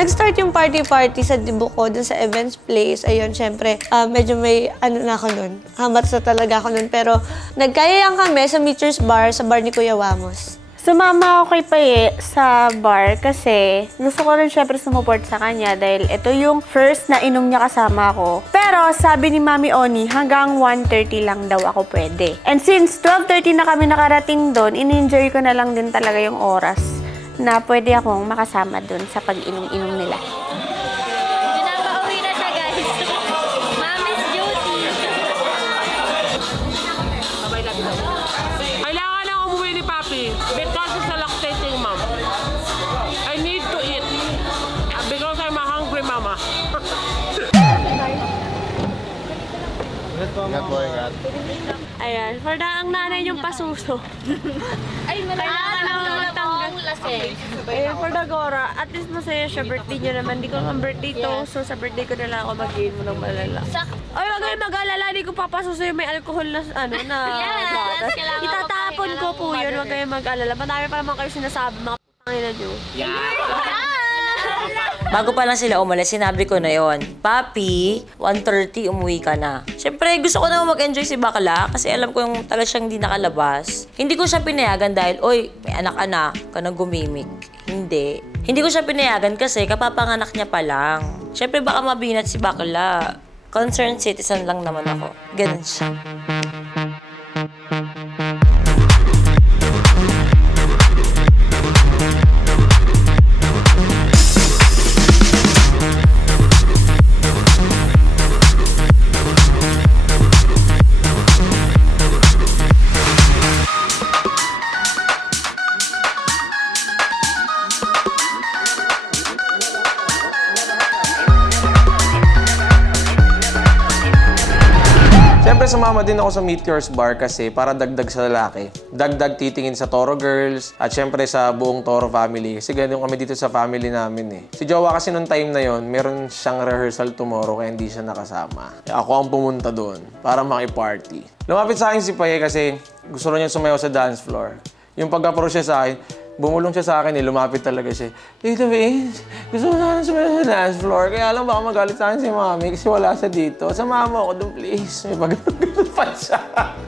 Nag-start yung party-party sa Dibuco, dun sa events place. Ayun, syempre, medyo may, na ako nun. Hamat sa talaga ako nun. Pero, nagkayayang kami sa Meteors Bar, sa bar ni Kuya Wamos. Sumama ako kay Paye sa bar kasi gusto ko rin syempre sumuport sa kanya dahil ito yung first na inom niya kasama ko. Pero sabi ni Mami Oni, hanggang 1:30 lang daw ako pwede. And since 12:30 na kami nakarating doon, in-enjoy ko na lang din talaga yung oras na pwede akong makasama dun sa pag-inom-inom nila. Pinapauwi na siya, guys. Mommy's duty. Kailangan na umuwi ni Papi because it's a lactating mom. I need to eat because I'm a hungry mama. Ingat po, ingat. Ayan, for ang nanay yung pasuso. Ay, kailangan na magtanggal lasing. Ayan, for Gora, at least masaya siya. Birthday niya naman. Di ko naman birthday to, so sa birthday ko na lang ako mag-gain mo ng malala. Ay, wag kayong mag-alala. Di ko papasuso yung may alcohol na, gatas. Itatapon ko po yun. Wag kayong mag-alala. Madami pa naman kayo sinasabi, mga p***angin nyo. Bago pa lang sila umalis, sinabi ko na yon, Papi, 1:30 umuwi ka na. Siyempre, gusto ko na mag-enjoy si Bakla kasi alam ko yung talaga siyang hindi nakalabas. Hindi ko siya pinayagan dahil, oy, may anak-anak ka nang gumimik. Hindi. Hindi ko siya pinayagan kasi kapapanganak niya pa lang. Siyempre, baka mabinat si Bakla. Concerned citizen lang naman ako. Ganun siya. Siyempre, sumama din ako sa Meteors Bar kasi para dagdag sa lalaki. Dagdag titingin sa Toro Girls at siyempre sa buong Toro family. Kasi ganun kami dito sa family namin eh. Si Jowa kasi nung time na yon, meron siyang rehearsal tomorrow kaya hindi siya nakasama. Ako ang pumunta doon para makiparty. Lumapit sa akin si Paye kasi gusto niya sumayaw sa dance floor. Yung pag-approach niya sa akin, bumulong siya sa akin eh, lumapit talaga siya. Tito Vince, gusto mo sana sumayaw sa dance floor. Kaya lang baka magalit sa akin si Mami kasi wala siya dito. Samahan mo ako doon, please. May pag-ganun pa siya.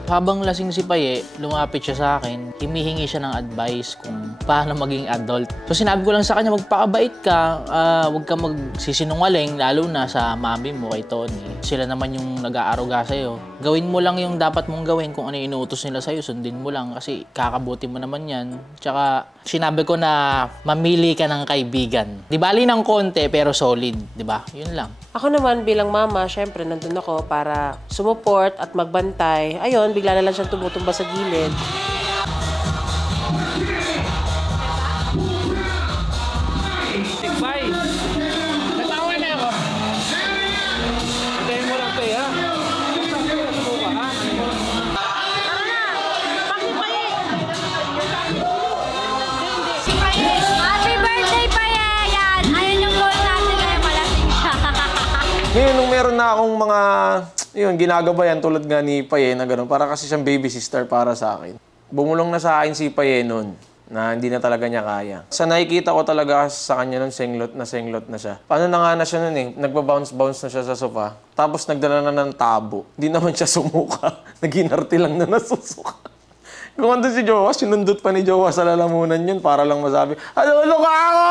Habang lasing si Paye, lumapit siya sa akin. Himihingi siya ng advice kung paano maging adult. So sinabi ko lang sa kanya, magpakabait ka. Huwag ka magsisinungaling, lalo na sa mami mo kay Tony. Sila naman yung nag-aaruga sa'yo. Gawin mo lang yung dapat mong gawin kung ano yung inuutos nila sa'yo. Sundin mo lang kasi kakabuti mo naman yan. Tsaka sinabi ko na mamili ka ng kaibigan. Di bali ng konti pero solid, di ba? Yun lang. Ako naman bilang mama, syempre nandun ako para sumuport at magbantay. Ayun, bigla na lang siyang tumutumba sa gilid. Bye! Natawa na ako! Hintayin mo lang tayo, ha? Happy birthday, Paye! Yan! Ayun yung goal natin ngayon, malasing siya. Ngayon, nung meron na akong mga, ginagabayan tulad nga ni Paye na gano'n, para kasi siyang baby sister para sa akin. Bumulong na sa akin si Paye noon na hindi na talaga niya kaya. Sa nakikita ko talaga sa kanya noon, senglot na siya. Paano na nga na siya noon eh, nagbabounce-bounce na siya sa sofa. Tapos nagdala na ng tabo. Hindi naman siya sumuka. Naginarte lang na nasusuka. Kung andun si Jowa, sinundot pa ni Jowa sa lalamunan yun para lang masabi, ano ka ako?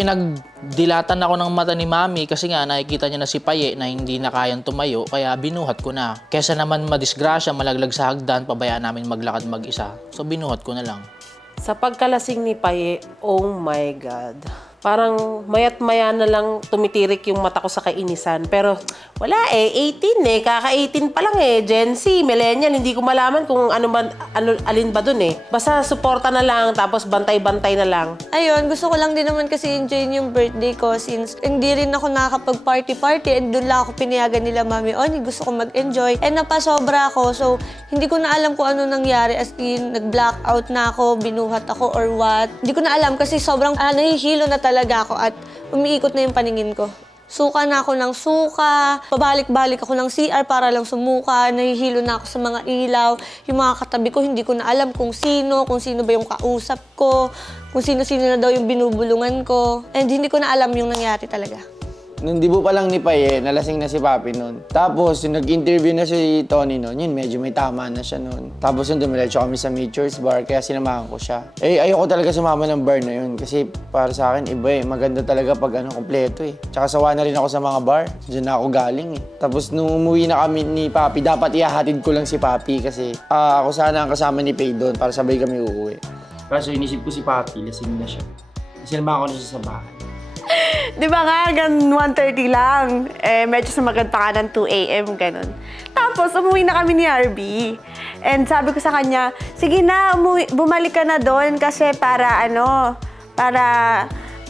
pinagdilatan ako ng mata ni Mami kasi nga nakikita niya na si Paye na hindi na kayang tumayo, kaya binuhat ko na. Kesa naman madisgrasya, malaglag sa hagdan, pabayaan namin maglakad mag-isa. So binuhat ko na lang. Sa pagkalasing ni Paye, oh my God. Parang mayat-maya na lang tumitirik yung mata ko sa kainisan. Pero wala 18 kaka-18 pa lang Gen Z, millennial, hindi ko malaman kung alin ba dun Basta suporta na lang, tapos bantay-bantay na lang. Ayun, gusto ko lang din naman kasi enjoy yung birthday ko since hindi rin ako nakakapag-party-party and doon lang ako pinayagan nila Mami Oni. Gusto ko mag-enjoy and napasobra ako. So, hindi ko na alam kung ano nangyari as in, nag-blackout na ako, binuhat ako or what. Hindi ko na alam kasi sobrang nahihilo na talaga ako at umiikot na yung paningin ko. Suka na ako ng suka, pabalik-balik ako ng CR para lang sumuka, nahihilo na ako sa mga ilaw. Yung mga katabi ko, hindi ko na alam kung sino ba yung kausap ko, kung sino-sino na daw yung binubulungan ko. And hindi ko na alam yung nangyari talaga. Nung dibo pa lang ni Paye, nalasing na si Papi noon. Tapos, yung nag-interview na si Tony noon, yun, medyo may tama na siya noon. Tapos, yung dumiretso kami sa Nature's Bar, kaya sinamahan ko siya. Ayoko talaga sumama ng bar na yun. Kasi para sa akin, iba maganda talaga pag kompleto Tsaka sawa na rin ako sa mga bar. Diyan na ako galing Tapos, nung umuwi na kami ni Papi, dapat ihahatid ko lang si Papi kasi ako sana ang kasama ni Pay doon para sabay kami uuwi. Kaso inisip ko si Papi, lasing na siya. Sinamahan ko na siya sa bahay. Di ba nga, hanggang 1:30 lang. Medyo sumagat pa ka ng 2 a.m. ganun. Tapos, umuwi na kami ni RB. And sabi ko sa kanya, sige na, bumalik ka na doon kasi para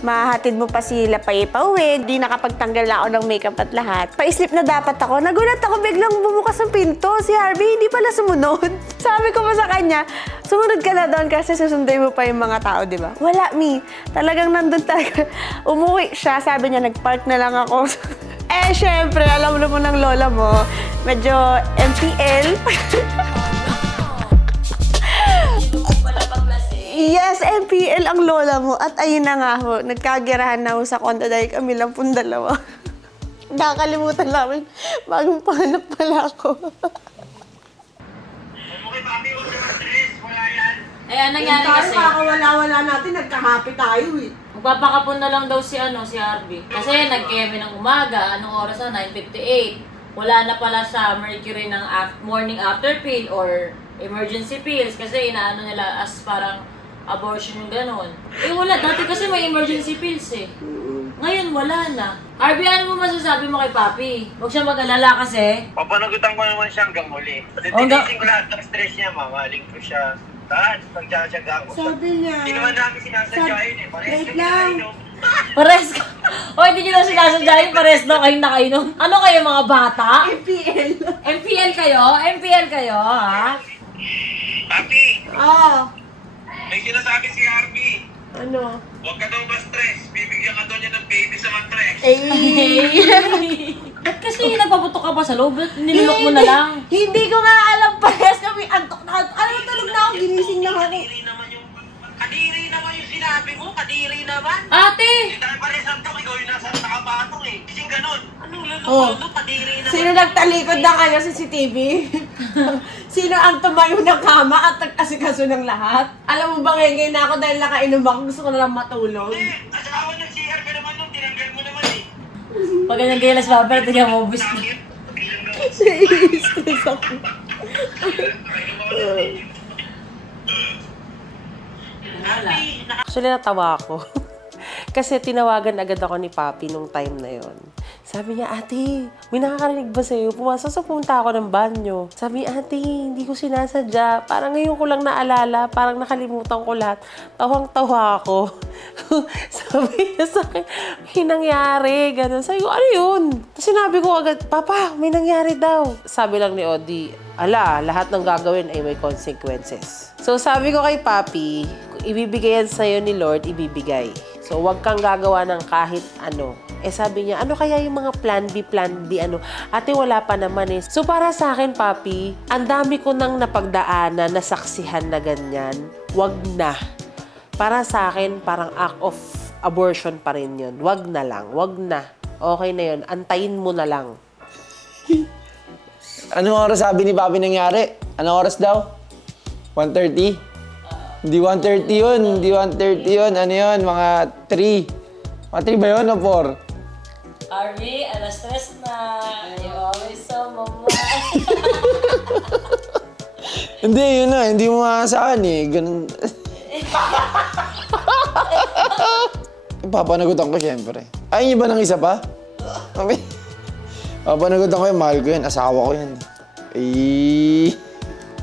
mahatid mo pa sila pauwi. Di nakapagtanggal na ako ng makeup at lahat. Pa-sleep na dapat ako. Nagulat ako, biglang bumukas ng pinto. Si Harvey hindi pala sumunod. Sabi ko pa sa kanya, sumunod ka na doon kasi susunday mo pa yung mga tao, di ba? Wala, Mi. Talagang nandun talaga. Umuwi siya. Sabi niya, nag-park na lang ako. Syempre, alam mo ng lola mo, medyo MPL. Yes, MPL ang lola mo. At ayun na nga ho, nagkagirahan na ho sa kondo dahil kami lang pong dalawa. Nakakalimutan namin, bagong panganap pala ako. Eh, anong nangyari kasi? Kakawala-wala natin, nagka-happy tayo Magpapakapon na lang daw si Harvey. Kasi nag-keme ng umaga, anong oras na? 9:58. Wala na pala sa Mercury ng morning after pill or emergency pills kasi inaano nila as parang abortion yung gano'n. Wala. Dati kasi may emergency pills Ngayon, wala na. Harvey, ano mo masasabi mo kay Papi? Huwag siya mag-alala kasi. Papanagutan ko naman siya hanggang huli. Tinisin ko lahat ng stress niya, mamaling ko siya. Lahat, pagtsatsaga ko. Sabi niya. Hindi naman namin sinasadya yun Pares ko kinainom. Pares ko. Hindi nyo na sinasadya yun. Pares daw kayong nakainom. Ano kayo mga bata? MPL. MPL kayo? MPL kayo, ha? Papi! May sinasabi si Harvey. Ano? Huwag ka daw ma-stress. Bibigyan ka daw niya ng baby sa mattress. Ba't kasi nagpaputok ka pa sa loob? Nilulok mo na lang. Hindi ko nga alam, Pares kami. Antok na. Tulog na ako. Ginising na ako. Kadiri naman yung sinabi mo. Kadiri naman. Ate! Hindi tayo pares ang ito. Ikaw yung nasa nakabatong Kasing ganun. Anong lulok? Kadiri naman. Sino nagtalikod na kayo sa CCTV? Sino ang tumayo ng kama at nag-asikaso ng lahat? Alam mo ba ngayon na ako dahil nakainom ako, gusto ko na lang matulog? Asawa ng CR ka naman nung tinanggal mo naman Pag ganyan kayo las paper, tignan mo, bus na. Stress ako. Actually, natawa ako. Kasi tinawagan agad ako ni Papi nung time na yon. Sabi niya, ate, may nakakarinig ba sa'yo? Pumunta ako ng banyo. Sabi niya, ate, hindi ko sinasadya. Parang ngayon ko lang naalala. Parang nakalimutan ko lahat. Tawang-tawa ako. Sabi niya sa akin, may nangyari. Ganun. Sabi ko, ano yun? Sinabi ko agad, Papa, may nangyari daw. Sabi lang ni Odi, lahat ng gagawin ay may consequences. So sabi ko kay Papi, kung ibibigay yan sa'yo ni Lord, ibibigay. So huwag kang gagawa ng kahit ano. Sabi niya, ano kaya yung mga plan B, Ate, wala pa naman So para sa akin, Papi, ang dami ko nang napagdaanan, nasaksihan na ganyan. Wag na. Para sa akin, parang act of abortion pa rin yun. Wag na lang. Wag na. Okay na yun. Antayin mo na lang. Anong oras sabi ni Papi nangyari? Anong oras daw? 1:30? Hindi 1:30 yun. Hindi 1:30 yun. Ano yun? Mga 3. Pati ba yun o 4? Arby, alas 3 na. You always so mama. Hindi, yun na. Hindi mo maasahan eh. Ganun. Papanagutan ko siyempre. Ay, niyo ba ng isa pa? Papanagutan ko yun. Mahal ko yun. Asawa ko yun. Ay.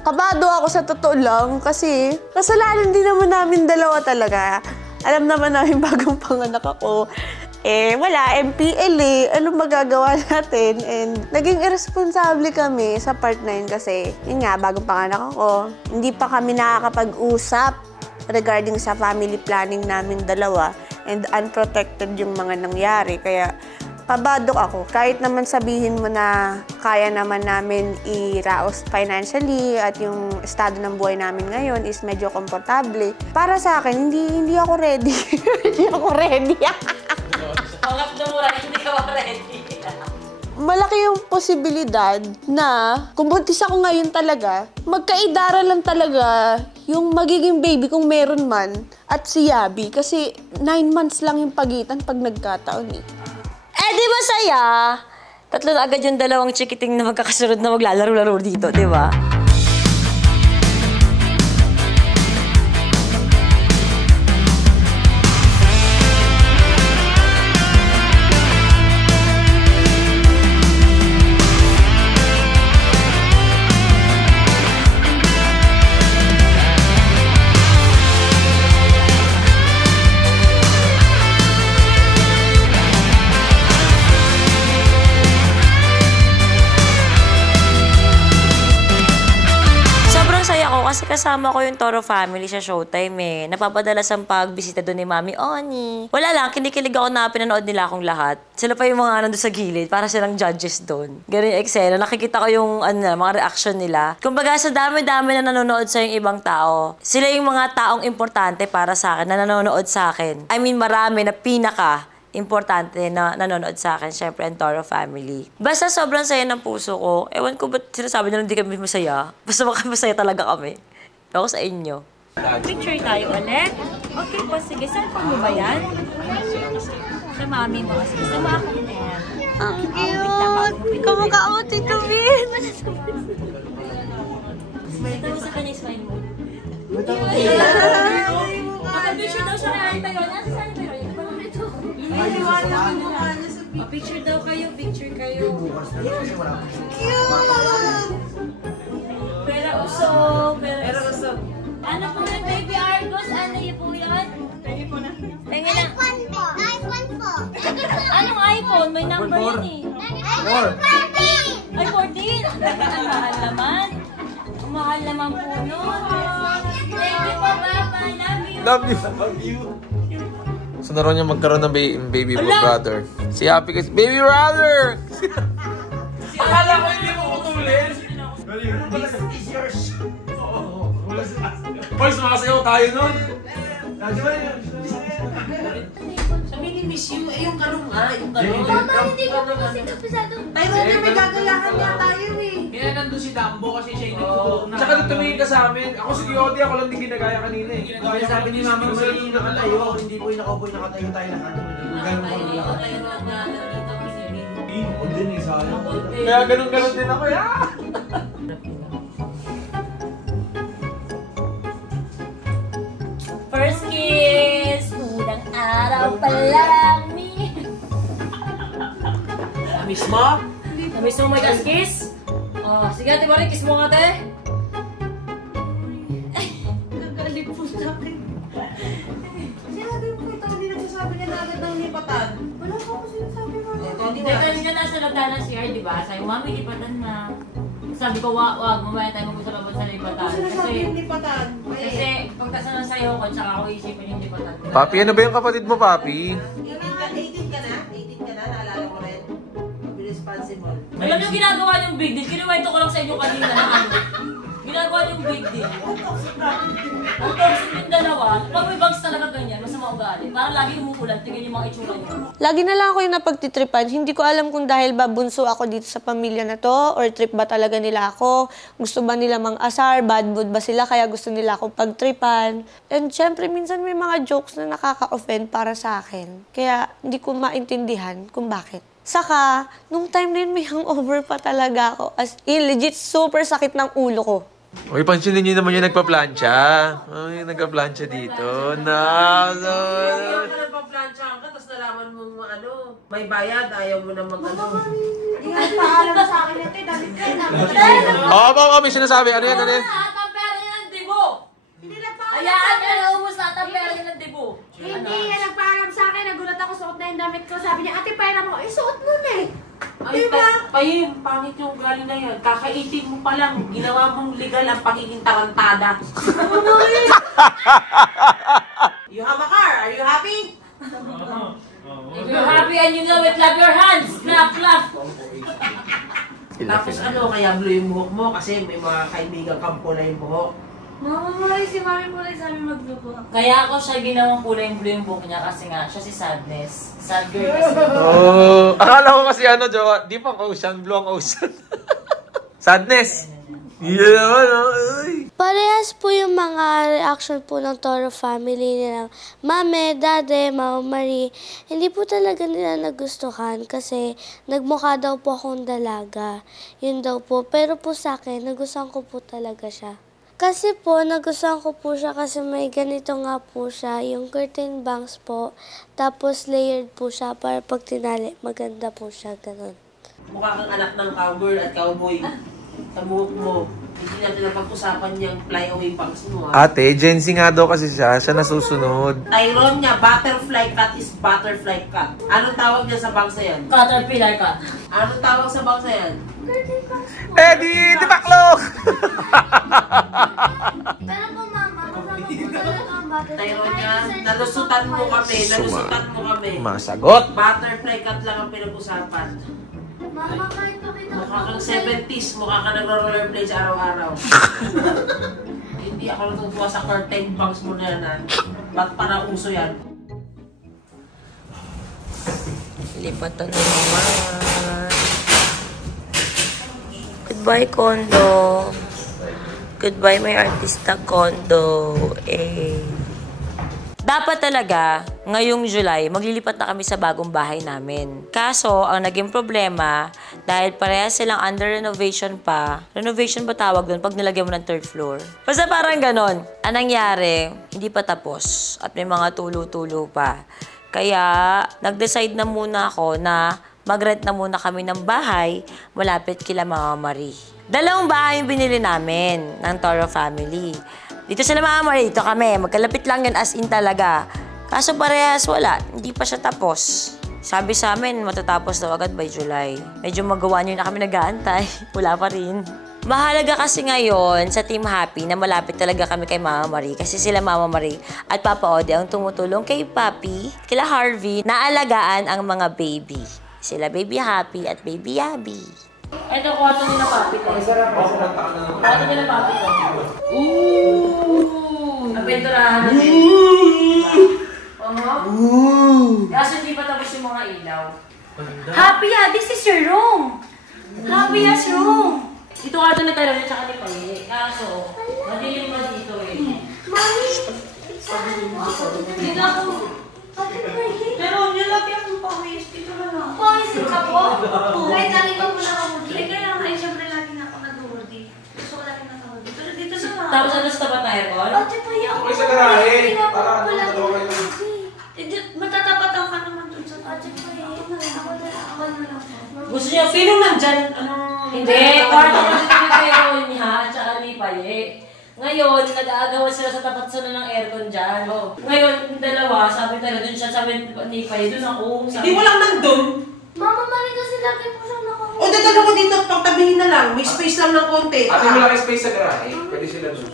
Kabado ako sa totoo lang kasi kasalanan din naman namin dalawa talaga. Alam naman namin bagong panganak ako. Wala, MPL Anong magagawa natin? And naging irresponsible kami sa part na yun kasi, yun nga, bagong panganak ako. Hindi pa kami nakakapag-usap regarding sa family planning namin dalawa. And unprotected yung mga nangyari. Kaya, pabadok ako. Kahit naman sabihin mo na kaya naman namin i-raos financially at yung estado ng buhay namin ngayon is medyo komportable. Para sa akin, hindi ako ready. Hindi ako ready. Pangat na mura, hindi ka ready. Malaki yung posibilidad na kung buntis ako ngayon talaga, magkaidara lang talaga yung magiging baby kung meron man at si Yabi. Kasi 9 months lang yung pagitan pag nagkataon eh. Di ba saya? Tatlo na agad yung dalawang chikiting na magkakasunod na maglalaro-laro dito, di ba? Kasi kasama ko yung Toro family sa Showtime eh. Napapadalas ang pagbisita doon ni Mami Oni. Wala lang, kinikilig ako na pinanood nila akong lahat. Sila pa yung mga nandun sa gilid, para silang judges doon. Ganun yung eksena, nakikita ko yung mga reaction nila. Kumbaga sa dami-dami na nanonood sa yung ibang tao, sila yung mga taong importante para sa akin, na nanonood sa akin. I mean, marami na importante na nanonood sa akin, syempre, ang Toro family. Basta sobrang saya ng puso ko. Ewan ko ba't sinasabi nila hindi kami masaya. Basta masaya talaga kami. Ako sa inyo. Picture tayo ulit. Okay po, sige. Saan po mo ba yan? Sa mami mo. Sige, sa mga kanan. Ang cute! Kamukha mo, Tito Bin! Ito mo sa kanya, smile mo. Picture daw siya kaya tayo. Nasa saan tayo? Picture daw kayo, picture kayo. Pera usog, pera usog. Ano po yung baby Argos? Ano yung po yun? Tingin na. iPhone po. iPhone po. Anong iPhone? May number yun eh. iPhone 14. Ay, 14? Ang mahal naman. Ang mahal naman po nun. Thank you po, Papa. Love you. Love you. So naroon niya magkaroon ng baby brother. Si Happy kasi, baby brother! Akala ko hindi mo kutulis. This is yours. Boys, makasayaw tayo nun. Sabi ni Miss You, yung karong nga, yung karong. Mama, hindi ko po kasi kapisado. Tayo na may gagayahan niya tayo eh. Kaya nandun si Dambo kasi siya yung nagtutulog na. Tsaka tumingin ka sa amin. Ako si Yodi, ako lang din ginagaya kanina eh. Kaya sabi ni Mama, may nakatayo. Hindi po yung nakaupo, nakatayo tayo lahat. Kaya ganun-ganun din ako ya. First kiss. Unang araw pa lang ni. Namiss mo? Namiss mo may kiss? Oh, sige ate Marie, kiss mo nga ate. Nagalit po sa akin. Sinabi mo ito, hindi nagsasabi niya na agad ng lipatan. Wala ko ako sinasabi mo. Hindi, kanina nasa lagda ng CR, di ba? Sabi, Mami, lipatan na. Sabi ko, wag, mamaya tayo mag-usap about sa lipatan. Kasi pagkasa ng sayo ko, tsaka ako isipin yung lipatan. Papi, ano ba yung kapatid mo, Papi? 18 ka na? 18 ka na? Naalala ko rin. Be responsible. Alam niyo ginagawa niyong big deal? Kinuwento ko lang sa inyo kanina na ano. Ginagawa yung big deal. Ang toxic yung dalawa, pag may bags talaga ganyan, masama ugali. Parang lagi umuulan, tingin yung mga itsura niyo. Lagi na lang ako yung napagtitripan. Hindi ko alam kung dahil ba bunso ako dito sa pamilya na to or trip ba talaga nila ako. Gusto ba nila mang-asar, bad mood ba sila kaya gusto nila ako pagtripan. And syempre, minsan may mga jokes na nakaka-offend para sa akin. Kaya hindi ko maintindihan kung bakit. Saka, nung time na yun, may hangover pa talaga ako. As in, legit, super sakit ng ulo ko. Uy, pansinin niyo naman yung nagpa-plancha. Ay, nagpa-plancha dito. Yung nagpa-plancha ka, tapos nalaman mo may bayad, ayaw mo na mag-ano. Hindi nga paalam sa akin ito, damit ka na. Oo, may sinasabi. Ano yan, ano yan? Lahat ang pera niya ng dibo! Hindi nagpaalam sa Hayaan akin. niya na ubus lahat ang pera niya ng dibo. Hindi yan nagpaalam sa akin. Nagulat ako, suot na yung damit ko. Sabi niya, ate, pera mo. Eh, suot mo na eh. Ay, Payim, pangit yung ugali na yan. Kakaitin mo pa lang, ginawa mong legal ang pagiging tarantada. You have a car, are you happy? If you're happy and you know it, clap your hands! Clap, clap! Tapos kaya blue yung buhok mo kasi may mga kaibigan kang pula yung buhok. Mama, si mami mo rin sabi mag-blue po. Kaya ako siya ginawang kulay blue yung buhok niya kasi nga, siya si Sadness. Sad girl kasi. Oh, akala ko kasi Jowa, di pang ocean, blue ang ocean. Sadness. Yeah, ay. Parehas po yung mga reaction po ng Toro family nilang Mame, Dade, Mama Marie. Hindi po talaga nila nagustuhan kasi nagmukha daw po akong dalaga. Yun daw po. Pero po sa akin, nagustuhan ko po talaga siya. Kasi po, nagustuhan ko po siya kasi may ganito nga po siya, yung curtain bangs po, tapos layered po siya para pag tinali, maganda po siya, ganun. Mukha kang anak ng cowgirl at cowboy. Sa buhok mo. Hindi natin napag-usapan yung flyaway bangs mo. Ate, Gen Z nga daw kasi siya nasusunod. Tyron niya, butterfly cut is butterfly cut. Anong tawag niya sa bangs na yan? Caterpillar cut. Anong tawag sa bangs na yan? Di baklok! Pero po, Mama, kasama po talaga ang butterfly. Tyron niya, nalusutan mo kami. Masagot! Butterfly cut lang ang pinag-usapan. Mama, kahit pakita ko. Mukha kang 70s, mukha kang nagro-rollerblades araw-araw. Hindi ako natutuwa sa curtain bangs mo na yan, ha? Ba't para uso yan? Lipatan na naman. Goodbye, condo. Goodbye, my artista condo. Dapat talaga, ngayong July, maglilipat na kami sa bagong bahay namin. Kaso, ang naging problema, dahil pareha silang under renovation pa tawag doon pag nilagyan mo ng third floor. Basta parang ganon. Ang nangyari, hindi pa tapos at may mga tulo-tulo pa. Kaya, nag-decide na muna ako na mag-rent na muna kami ng bahay malapit kila Mama Marie. 2 bahay yung binili namin ng Toro family. Dito sila Mama Marie, dito kami. Magkalapit lang yan as in talaga. Kaso parehas wala, hindi pa siya tapos. Sabi sa amin, matatapos daw agad by July. Medyo magawa niyo na kami nag-aantay. Wala pa rin. Mahalaga kasi ngayon sa Team Happy na malapit talaga kami kay Mama Marie kasi sila Mama Marie at Papa Ode ang tumutulong kay Papi, kila Harvey, na alagaan ang mga baby. Sila Baby Happy at Baby Abby. Ito, kuwato nila Papi ko. Kuwato nila Papi ko. Ooh! Napenturahan natin. Kaso hindi pa tapos yung mga ilaw. Happy, this is your room. Happy as room. Dito ka ito na tayo at saka ni Paye. Kaso, madilim pa dito eh. Mami! Dito ako. Pero nilagay akong pawis. Dito na lang. Pawisin ka po? Kahit dali ka muna ako. Kaya lang ay siyempre lagi na ako nag-hoodie. Gusto ko lagi nag-hoodie. Pero dito na lang. Tapos ano sa tapat na aircon? Ate, Paye, ako. Sa garahe. Para ano na dalawa kayo. Matatapatan ka naman dun sa Ate, Paye, ako na lang. Gusto niya, feeling nandyan, Hindi, kwarto na dito kayo niya at saka ni Paye. Ngayon, nag-aagawan sila sa tapat sana ng aircon dyan. Ngayon, yung dalawa, sabi talaga dun siya, sabi ni Paye, dun ako. Hindi mo lang nandun. Mama, Marie kasi lagi po siyang nakakita. O, dadalo ko dito, pagtabihin na lang. May space lang ng konti. Ate, wala kang space sa garahe. Pwede sila doon.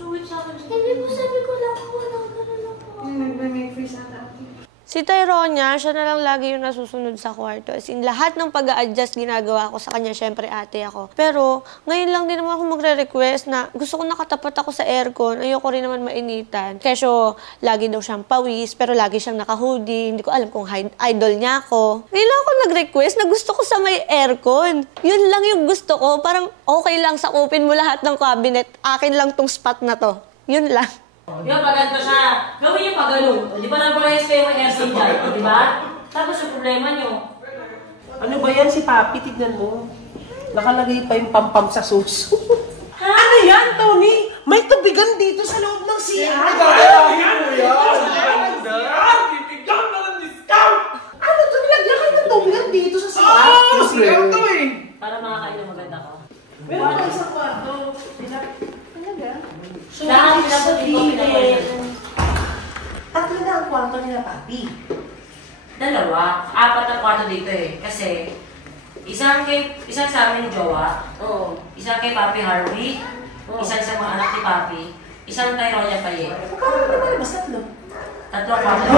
Hindi po, sabi ko lang po. Nagme-make face ata. Si Tyronia, siya na lang lagi yung nasusunod sa kwarto. As in, lahat ng pag-a-adjust ginagawa ko sa kanya, syempre ate ako. Pero, ngayon lang din naman ako magre-request na gusto ko nakatapat ako sa aircon, ayoko rin naman mainitan. Kesyo, lagi daw siyang pawis, pero lagi siyang naka-hoodie. Hindi ko alam kung idol niya ako. Ngayon lang ako nag-request na gusto ko sa may aircon. Yun lang yung gusto ko. Parang okay lang, sakupin mo lahat ng cabinet. Akin lang tong spot na to. Yun lang. Yung pag-ganto siya, gawin yung pag-ganun. Di ba na-price kayo may aircon dyan? Di ba? Tapos yung problema nyo. Ano ba yan si Papi? Tignan mo. Nakalagay pa yung pampam sa suso. Ano yan, Tony? May tubigan dito sa loob ng CR. Dahil mo yan! Bibigyan na ng discount! Ano to? Nilagyan kayo ng tubigan dito sa CR? Oo! Sigaw to eh! Para makakain ng maganda ka. Meron pa isang kwarto. Talaga? Lahat nila po dito Tatlo na ang kwarto nila, Papi. Dalawa. 4 ang kwarto dito eh. Kasi, isang sa amin ni Jowa, isang kay Papi Harvey, isang sa mga anak ni Papi, isang kay Ronya Paye. Paano naman? Mas tatlo. 3 ang kwarto.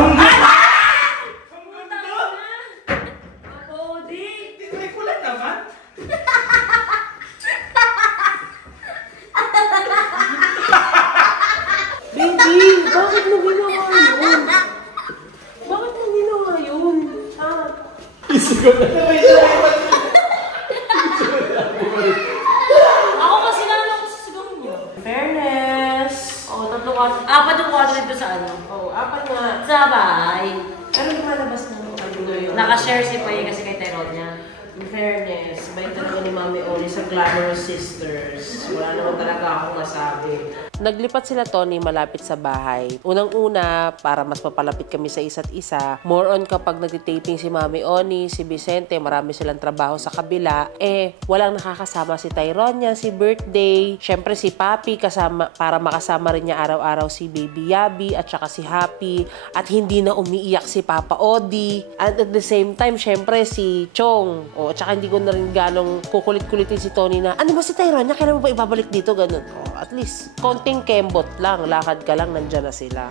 Tinry ko lang naman. Baby, bakit mo ginawa yun? Bakit mo ginawa yun? Ako kasi naman ako sa sigaw niyo. Fairness. 4 ang kwarto dito sa ano? 4 nga. Sa bahay. Pero lumalabas na yung kagulo yun. Naka-share si Paye kasi kay Tyronia. In fairness, bait talaga ni Mami Oli sa Glamorous Sisters. Wala naman talaga akong masabi. Naglipat sila, Tony, malapit sa bahay. Unang-una, para mas mapalapit kami sa isa't isa. More on kapag nagtitaping si Mami Oni, si Vicente, marami silang trabaho sa kabila. Walang nakakasama si Tyronia, si Birthday. Syempre si Papi, kasama, para makasama rin niya araw-araw si Baby Yabi at saka si Happy. At hindi na umiiyak si Papa Odi. And at the same time, syempre si Chong. At saka hindi ko na rin ganong kukulit-kulitin si Tony na, ano ba si Tyronia? Kailan mo ba ibabalik dito? Ganun. At least, konting kembot lang. Lakad ka lang, nandyan na sila.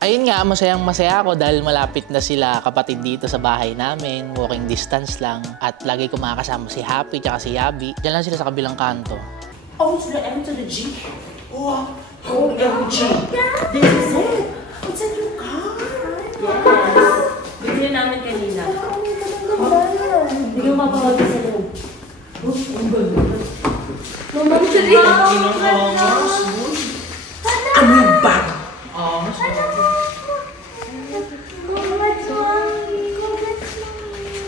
Ayun nga, masayang-masaya ako dahil malapit na sila kapatid dito sa bahay namin. Walking distance lang. At lagi ko makakasama si Happy tsaka si Yabi. Diyan lang sila sa kabilang kanto. Oh, it's the M to the G. Oh, OMG. This is it. It's a new car. Yes. Bigyan namin kanina. Hindi ko mapawag sa loob. Ang ganda. Mama, Ano yung bag?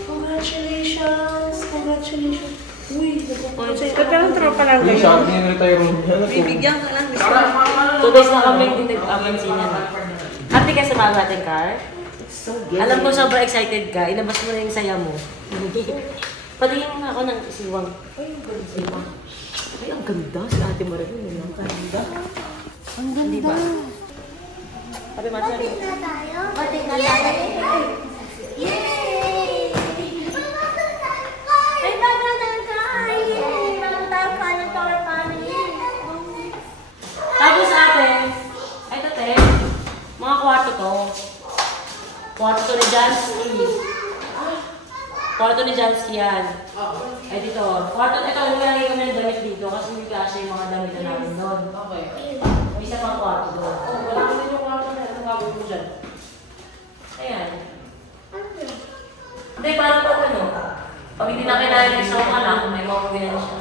Congratulations! Congratulations! Uy, nagpapalang tropa lang Yung sabi niya na Tyronia. Bibigyan ka lang. 2 days na kami hindi nag-apansin yan. Happy ka sa bago nating car? Alam ko sobrang excited ka. Ilabas mo na yung saya mo. Patingin nga ako ng isiwang. Ay, ang ganda. Ay, ang ganda. Si Ate Marilyn. Ang ganda. Ang ganda. Diba? Sabi mo, Batik na tayo. Batik na tayo. Yay! Ay, bagatan ka! Yay! Bagatan ka ng Tower Family. tapos ate, ito te, mga kwarto to. Kwarto to ni Jansky. Kwarto ni Jansky yan. Ay dito, kwarto, ito, nilagay kami ng damit dito kasi hindi kasi yung mga damit na namin doon. Okay. May isa pang kwarto doon. Wala ka din yung kwarto na. Anong gagawin mo dyan? Ayan. Hindi, parang pag ano, pag hindi na kailangan ng isang anak, may mauwi na siya.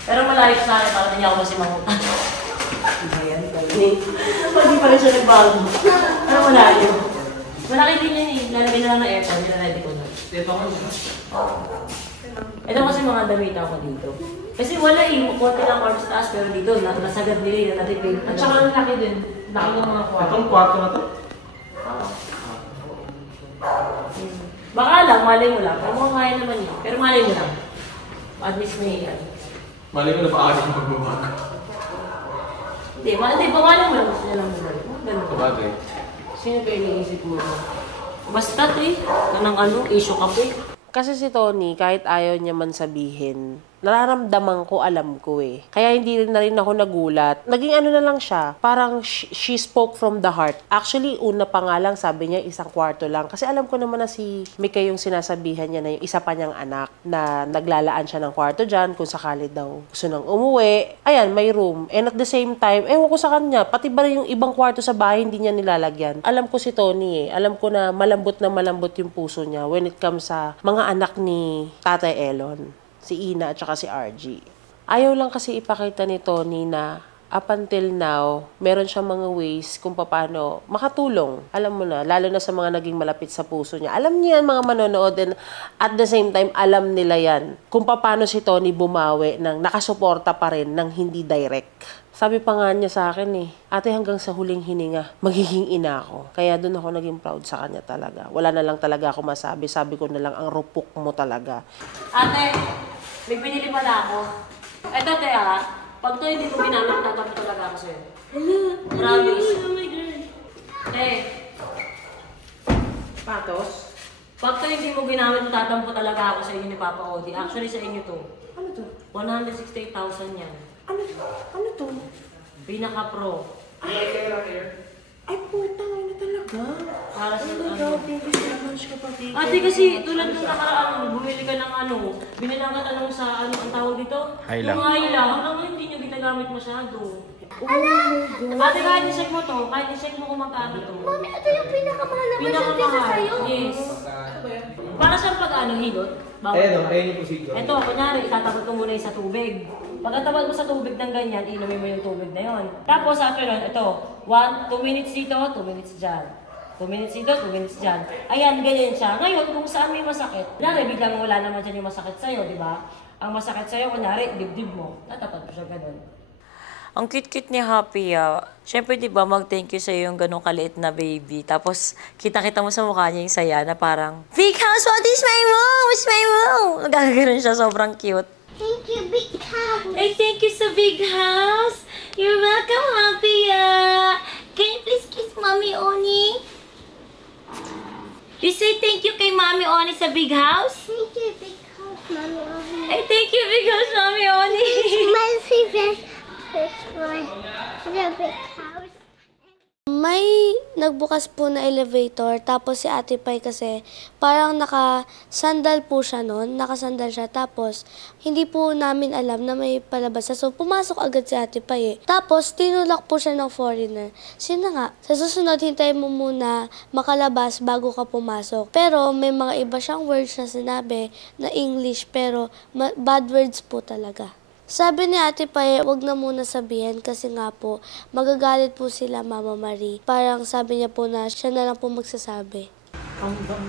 Pero malayo sa akin, parang hindi ako kasi mangutan. Ayan, galing. Hindi pa rin siya nagbago. Pero malayo. Malaki din yun eh. Lalagay na lang ng aircon, nilaready ko na. Dito ko na. Ito kasi mga damit ako dito. Kasi wala eh, konti lang kwarto sa taas, pero dito, nasagad nila yun, natipid. At saka ang laki din. Laki ng mga kwarto. Itong kwarto na to? Baka lang, malay mo lang. Pero mukhang kaya naman yun. Pero malay mo lang. At least may yan. Mali ko na pa agad yung magbabago. Hindi, malay mo lang. Gusto niya lang muna. Ganun. Sabagay. Sino ba iniisip mo? Basta eh. Kanang ano, issue ka po eh. Kasi si Tony, kahit ayaw niya man sabihin, nararamdaman ko, alam ko eh. Kaya hindi na rin ako nagulat. Naging ano na lang siya, parang she spoke from the heart. Actually, una pa nga lang, sabi niya, 1 kwarto lang. Kasi alam ko naman na si Mika yung sinasabihan niya na yung isa pa niyang anak na naglalaan siya ng kwarto dyan kung sakali daw gusto nang umuwi. Ayan, may room. And at the same time, ewan ko sa kanya, pati ba yung ibang kwarto sa bahay, hindi niya nilalagyan. Alam ko si Tony eh. Alam ko na malambot yung puso niya when it comes sa mga anak ni Tatay Elon. Si Ina at saka si RG. Ayaw lang kasi ipakita ni Tony na up until now, meron siyang mga ways kung paano makatulong. Alam mo na, lalo na sa mga naging malapit sa puso niya. Alam niya yan, mga manonood, and at the same time, alam nila yan kung paano si Tony bumawi ng nakasuporta pa rin ng hindi direct. Sabi pa nga niya sa akin eh, ate hanggang sa huling hininga, magiging ina ako. Kaya doon ako naging proud sa kanya talaga. Wala na lang talaga ako masabi. Sabi ko na lang, ang rupok mo talaga. Ate, may pinili pala ako. Eto, te pag to hindi ko ginamit, tatapos talaga ako sa'yo. Promise. Oh my God. Patos? Pag to hindi mo ginamit, tatampo talaga ako sa inyo ni Papa Odi. Actually, sa inyo to. Ano to? 168,000 yan. Ano to? Pinaka-pro. Ay, putang ina talaga. Para sa Thank you so much, kapatid. Ate, kasi tulad nung nakaraan, bumili ka ng binilang ka tanong sa ang tawag dito? Hayla. Yung hayla, hanggang ngayon hindi nyo ginagamit masyado. Ate, kahit i-check mo to, kahit i-check mo kung magkano to. Mami, ito yung pinakamahal na version kaysa sa'yo. Yes. Para siyang hilot. Ayun yung procedure. Ito, kunyari, itatabot mo muna yung sa tubig. Pagkatabot mo sa tubig ng ganyan, inumin mo yung tubig na yon. Tapos after nun, ito, 2 minutes dito, 2 minutes dyan. 2 minutes dito, 2 minutes dyan. Ayan, ganyan siya. Ngayon, kung saan may masakit, kunyari, biglang wala naman dyan yung masakit sa'yo, di ba? Ang masakit sa'yo, kunyari, dibdib mo. Tatapat mo siya ganun. Ang cute-cute ni Happy, Siyempre, di ba, mag-thank you sa'yo yung ganong kaliit na baby. Tapos, kita-kita mo sa mukha niya yung saya na parang, Big House, what is my mom? What's my mom? Nagkakaroon siya, sobrang cute. Thank you, Big House. Hey, thank you sa Big House. You're welcome, Happy. Can you please kiss Mommy Oni? You say thank you kay Mommy Oni sa Big House? Thank you, Big House, Mommy Oni. Hey, thank you, Big House, Mommy Oni. My favorite one, the Big House. May nagbukas po na elevator, tapos si Ate Pai kasi parang nakasandal po siya noon, nakasandal siya, tapos hindi po namin alam na may palabas. So pumasok agad si Ate Pai. Tapos tinulak po siya ng foreigner. Sino nga, sa susunod hintayin mo muna makalabas bago ka pumasok. Pero may mga iba siyang words na sinabi na English, pero bad words po talaga. Sabi ni Ate Pai, wag na muna sabihin kasi nga po, magagalit po sila Mama Marie. Parang sabi niya po na siya na lang po magsasabi.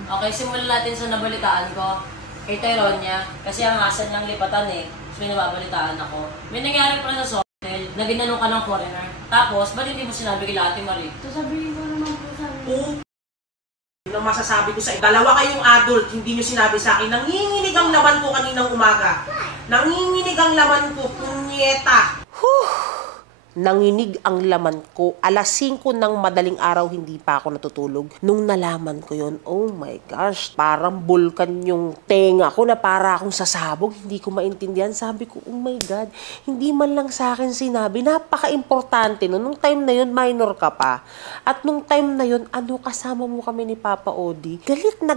Okay, simulan natin sa nabalitaan ko kay Tyronia. Kasi ang hassle ng lipatan so may nababalitaan ako. May nangyari pa sa hotel na ginanong ka ng foreigner. Tapos, ba't hindi mo sinabi kay Ate Marie? Sasabihin ko naman po sa amin. Yun ang masasabi ko sa inyo. Dalawa kayong adult, hindi nyo sinabi sa akin, nanginginig ang laman ko kaninang umaga. Nanginginig ang laman ko, punyeta. Nanginig ang laman ko. Alas 5 ng madaling araw, hindi pa ako natutulog. Nung nalaman ko yun, oh my gosh, parang bulkan yung tenga ko na para akong sasabog. Hindi ko maintindihan. Sabi ko, oh my God, hindi man lang sa akin sinabi. Napaka-importante no. Nung time na yun, minor ka pa. At nung time na yun, kasama mo kami ni Papa Odi. Galit na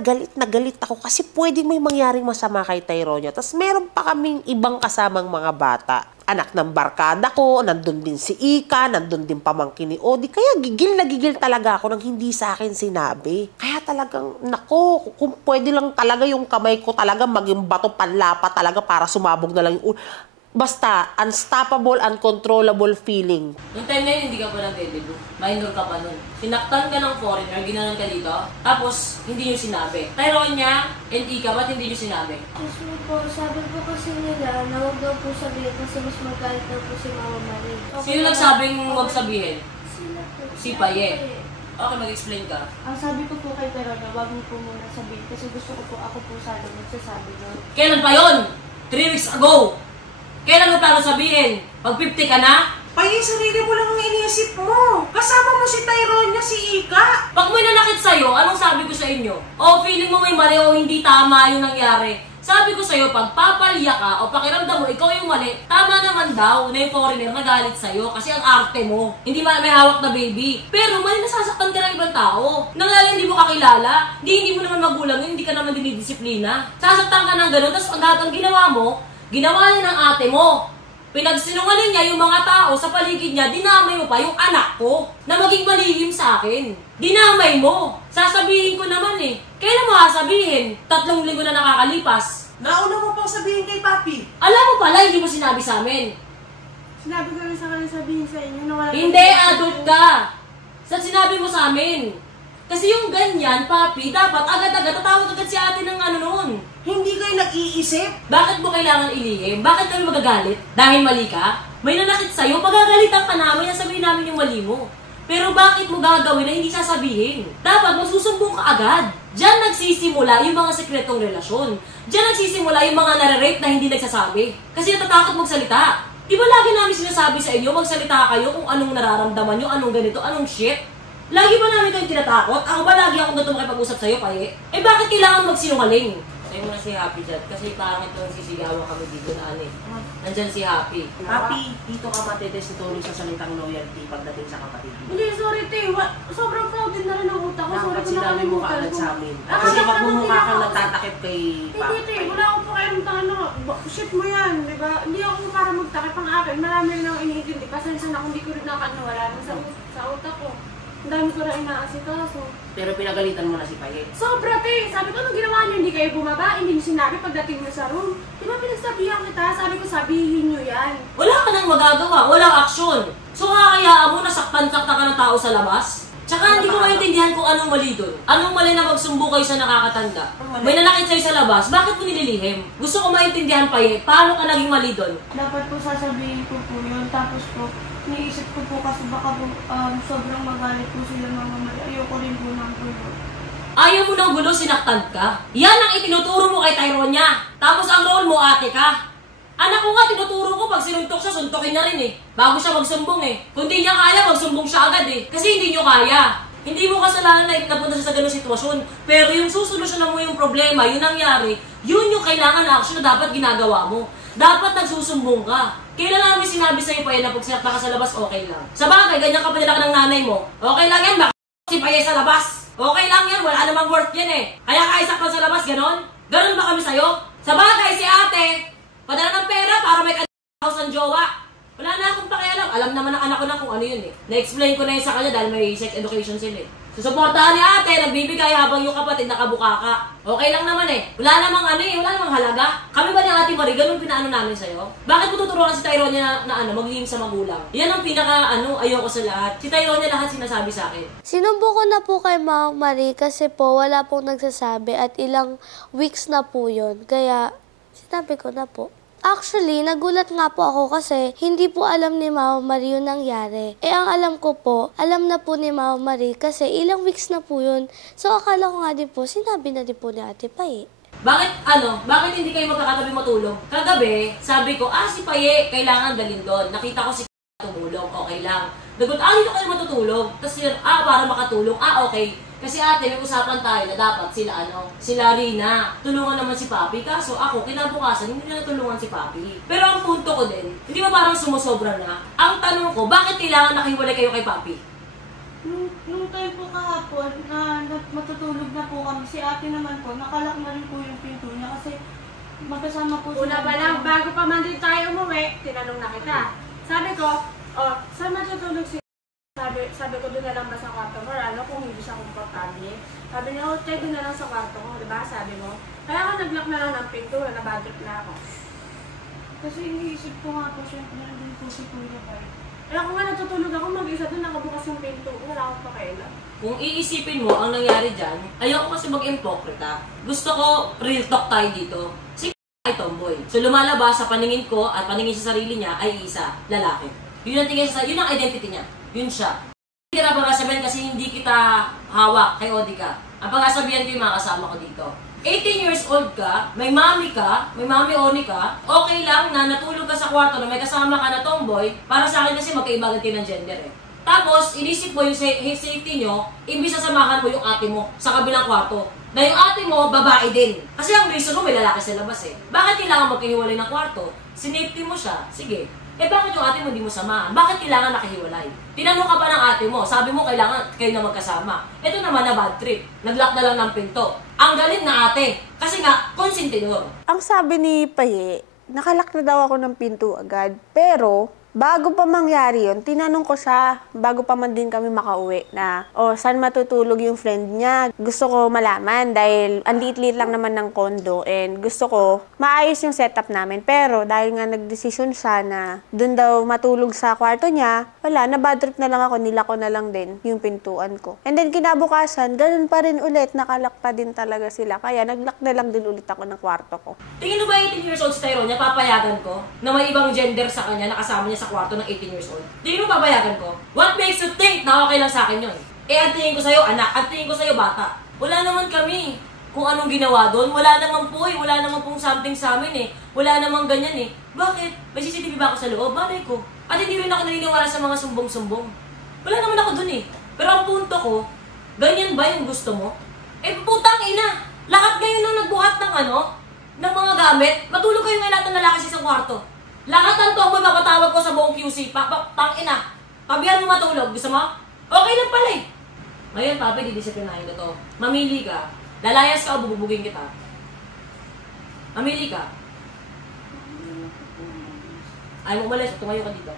galit ako kasi pwedeng may mangyaring masama kay Tyronia. Tapos meron pa kaming ibang kasamang mga bata. Anak ng barkada ko, nandun din si Ika, nandun din pamangkin ni Odi. Kaya gigil na gigil talaga ako nang hindi sa akin sinabi. Kaya talagang, nako, kung pwede lang talaga yung kamay ko talaga maging bato panlapa talaga para sumabog na lang yung basta, unstoppable, uncontrollable feeling. Yung time na yun, hindi ka pa nag-debut. Minor ka pa nun. Sinaktan ka ng foreigner, ginanon ka dito. Tapos, hindi nyo sinabi. Tyronia and Ika, ba't hindi nyo sinabi? Kasi po, sabi po kasi nila na huwag daw po sabihin kasi mas magalit daw po si Mama Marie. Sino nagsabing huwag sabihin? Sila po. Si Paye. Okay, mag-explain ka. Ang sabi ko po kay Tyronia, huwag mo po muna sabihin kasi gusto ko po ako po sana magsasabi nun. Kailan pa yun? 3 weeks ago. Kailan mo plano sabihin? Pag 50 ka na? Paye, sarili mo lang ang iniisip mo. Kasama mo si Tyronia, si Ika. Pag may nanakit sa'yo, anong sabi ko sa inyo? O feeling mo may mali o hindi tama yung nangyari? Sabi ko sa'yo, pag papalya ka o pakiramdam mo, ikaw yung mali, tama naman daw na yung foreigner nagalit sa'yo kasi ang arte mo. Hindi may hawak na baby. Pero mali nasasaktan ka ng ibang tao. Nang hindi mo kakilala, hindi mo naman magulang yun, hindi ka naman dinidisiplina. Sasaktan ka ng ganun, tapos ang ginawa mo, ginawa niya ng ate mo. Pinagsinungaling niya yung mga tao sa paligid niya, dinamay mo pa yung anak ko na maging malihim sa akin. Dinamay mo. Sasabihin ko naman eh. Kailan mo sasabihin? 3 linggo na nakakalipas. Nauna mo pang sabihin kay Papi. Alam mo pala, hindi mo sinabi sa amin. Sinabi ko rin sa kanya sabihin sa inyo na wala... Hindi, adult ka. Sa sinabi mo sa amin. Kasi yung ganyan, Papi, dapat agad-agad tatawag agad si ate ng ano noon. Hindi kayo nag-iisip. Bakit mo kailangan ilihim? Bakit kami magagalit? Dahil mali ka? May nanakit sa'yo, pagagalitan ka namin, sabihin namin yung mali mo. Pero bakit mo gagawin na hindi sasabihin? Dapat magsusumbong ka agad. Diyan nagsisimula yung mga sekretong relasyon. Diyan nagsisimula yung mga nare-rape na hindi nagsasabi. Kasi natatakot magsalita. Di ba lagi namin sinasabi sa inyo, magsalita kayo kung anong nararamdaman nyo, anong ganito, anong shit? Lagi ba namin kayong tinatakot? Ako ba lagi akong gusto makipag-usap sa'yo, Paye? Eh bakit kailangan magsinungaling? Tayo muna si Happy dyan, kasi parang ito sisigawan kami dito na ano eh. Nandyan si Happy. Happy, dito ka matitesitulong sa salitang loyalty pagdating sa kapatid mo. Hindi, sorry te. Sobrang proud din na rin ang utak ko. Sorry Dapat ko na sinabi mo kalimutan kaagad ko. sa amin. Kasi magmumukha kang nagtatakip kay Hindi te, wala akong pakiramdam ano. Shit mo yan, di ba? Hindi ako para magtakip ang akin. Marami rin akong iniintindi. Pasensya na kung di ko rin nakakawala sa utak ko. Ang dami ko rin inaasikaso. Pero pinagalitan mo na si Paye. Sobra te! Sabi ko, anong ginawa niyo? Hindi kayo bumaba? Hindi niyo sinabi pagdating niyo sa room? Di ba pinagsabihan kita? Sabi ko, sabihin niyo yan. Wala ka nang magagawa, walang aksyon. So kakayaan mo, nasaktan-sakta ka ng tao sa labas? Tsaka hindi ko maintindihan kung anong mali doon. Anong mali na magsumbo kayo sa nakakatanda? May nanakit sa'yo sa labas, bakit mo nililihim? Gusto ko maintindihan pa paano ka naging mali doon? Dapat po sasabihin ko po yun. Tapos po, niisip ko po kasi baka po sobrang magalit po sila mga mali. Ayoko rin po ng gulo. Ayaw mo ng gulo, sinaktan ka? Yan ang itinuturo mo kay Tyronia. Tapos ang role mo, ate ka. Anak ko nga, tinuturo ko pag sinuntok siya, suntokin na rin eh. Bago siya magsumbong eh. Kung di niya kaya, magsumbong siya agad eh. Kasi hindi niyo kaya. Hindi mo kasalanan na napunta siya sa ganung sitwasyon. Pero yung susolusyonan mo yung problema, yun nangyari, yun yung kailangan na action na dapat ginagawa mo. Dapat nagsusumbong ka. Kailan namin sinabi sa'yo pa yan na pag sinakta ka sa labas, okay lang. Sa bagay, ganyan ka padala ka ng nanay mo. Okay lang yan, baka si Paye sa labas. Okay lang yan, wala namang worth yan eh. Kaya kaya saktan sa labas, ganon? Ganon ba kami sa'yo? Sa bagay, si ate, padala ng pera para may house ng jowa. Wala na akong pakialam. Alam naman ng anak ko na kung ano yun eh. Na-explain ko na yun sa kanya dahil may sex education sila eh. Susuportahan ni ate, nagbibigay habang yung kapatid nakabuka ka. Okay lang naman eh. Wala namang ano eh, wala namang halaga. Kami ba ni Ate Marie, ganun pinaano namin sa'yo? Bakit mo tuturuan si Tyronia na maglihim sa magulang? Yan ang pinaka ayoko sa lahat. Si Tyronia lahat sinasabi sa akin. Sinumbo ko na po kay Mama Marie kasi po wala pong nagsasabi at ilang weeks na po yun. Kaya sinabi ko na po. Actually, nagulat nga po ako kasi hindi po alam ni Mama Marie yung nangyari. Ang alam ko po, alam na po ni Mama Marie kasi ilang weeks na po yun. So akala ko nga din po, sinabi na din po ni Ate Paye. Bakit hindi kayo magkakatabi matulog? Kagabi, sabi ko, si Paye, kailangan dalhin doon. Nakita ko si tumulong, okay lang. Dagot, dito kayo matutulog. Tapos yun, para makatulong, okay. Kasi ate, may usapan tayo na dapat sila Rina, tulungan naman si Papi. Kaso ako, kinabukasan, hindi na natulungan si Papi. Pero ang punto ko din, hindi ba parang sumusobra na? Ang tanong ko, bakit kailangan nakahiwalay kayo kay Papi? Nung time po kahapon, na matutulog na po kami, si ate naman po, nakalak na rin po yung pinto niya kasi magkasama po sila. Una pa lang, bago pa man din tayo umuwi, tinanong na kita. Sabi ko, saan matutulog si sabi ko doon na lang ba sa kwarto mo, kung hindi siya komportable. Sabi niya, tayo doon na lang sa kwarto mo, diba? Sabi mo. Kaya ako nag-lock na lang ng pinto, nabadrip na ako. Kasi iniisip ko nga po, syempre, nandun po si Kuya Bay. Kaya kung nga natutulog ako, mag-isa doon, nakabukas yung pinto, wala akong pakailan. Kung iisipin mo ang nangyari dyan, ayoko kasi mag-impokrita. Gusto ko real talk tayo dito. Si ay tomboy. So lumalabas sa paningin ko at paningin sa sarili niya ay isa, lalaki. Yun ang tingin sa yun ang identity niya. Yun siya. Hindi ka na pagkasabihan kasi hindi kita hawak kay Odika. Ang pagkasabihan ko yung mga kasama ko dito. 18 years old ka, may mami Oni ka, okay lang na natulog ka sa kwarto na may kasama ka na tomboy, para sa akin kasi magkaibagan kayo ng gender eh. Tapos, inisip mo yung safety nyo, imbis na samahan mo yung ate mo sa kabilang kwarto. na yung ate mo, babae din. Kasi ang reason mo, may lalaki sa labas eh. Bakit kailangan magkahiwalay ng kwarto? Sinafety mo siya, sige. Eh bakit yung ate mo hindi mo samahan? Bakit kailangan nakahiwalay? Tinanong ka pa ng ate mo, sabi mo kailangan kayo na magkasama. Ito naman na bad trip. Nag-lock na lang ng pinto. Ang galit na ate. Kasi nga, konsentidor. Ang sabi ni Paye, nakalak na daw ako ng pinto agad. Pero, bago pa mangyari yun, tinanong ko siya, bago pa man din kami makauwi, na, saan matutulog yung friend niya? Gusto ko malaman dahil ang liit-liit lang naman ng condo and gusto ko maayos yung setup namin. Pero dahil nga nagdesisyon siya na dun daw matulog sa kwarto niya, wala, na bad trip na lang ako, nila ko na lang din yung pintuan ko. And then kinabukasan, ganun pa rin ulit, nakalak pa din talaga sila. Kaya naglock na lang din ulit ako ng kwarto ko. Tingin mo ba 18 years old si Tyrone niya, papayagan ko na may ibang gender sa kanya, nakasama niya sa kwarto ng 18 years old? Tingin mo papayagan ko? What makes you think na okay lang sa akin yun? Eh, ang tingin ko sa'yo, anak. Ang tingin ko sa'yo, bata. Wala naman kami kung anong ginawa doon. Wala naman po eh. Wala naman pong something sa amin eh. Wala naman ganyan eh. Bakit? May CCTV ba ako sa loob? Malay ko. At hindi rin ako naniniwala sa mga sumbong-sumbong. Wala naman ako doon eh. Pero ang punto ko, ganyan ba yung gusto mo? Eh, putang ina. Lahat ngayon nang nagbuhat ng ng mga gamit, matulog kayo ngayon lahat ng lalaki sa isang kwarto. Lahat ng to, mapapatawag ko sa buong QC. Tang ina. Pabihan mo matulog. Gusto mo? Okay lang pala eh. Ngayon, papi, didisiplinahin ko to. Mamili ka. Lalayas ka o bububugin kita. Mamili ka. Ayaw mo umalis. Tumayo ka dito.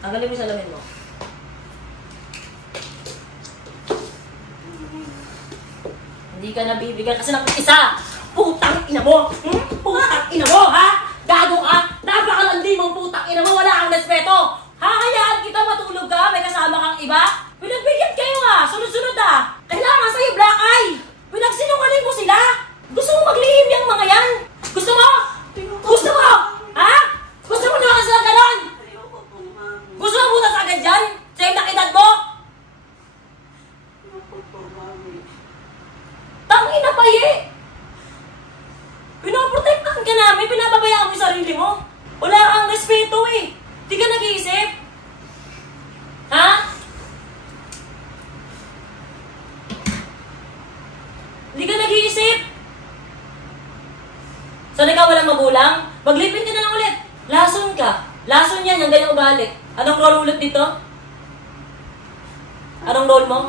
Tanggalin mo yung salamin mo. Hindi ka nabibigyan kasi ng isa. Putang ina mo! Putang ina mo, ha? Gago ka! Napakalandi mong putang ina mo! Wala kang respeto! Hahayaan kita matulog ka? May kasama kang iba? Pinagbigyan kayo ha! Sunod-sunod ha! Kailangan sa'yo black eye! Pinagsinungaling mo sila! Gusto mo maglihim yung mga yan? Gusto mo? Gusto mo? Ha? Gusto mo naman sila ganon? Gusto mo butas agad dyan? Sa yung nakidad mo? Tangina pa eh! Pinoprotektahan ka namin, pinababayaan mo yung sarili mo. Wala kang respeto eh. Di ka nag-iisip? Ha? Di ka nag-iisip? Sana ka walang magulang? Maglipin ka na lang ulit. Lason ka. Lason yan, yung ganyang ugali. Anong role ulit dito? Anong role mo?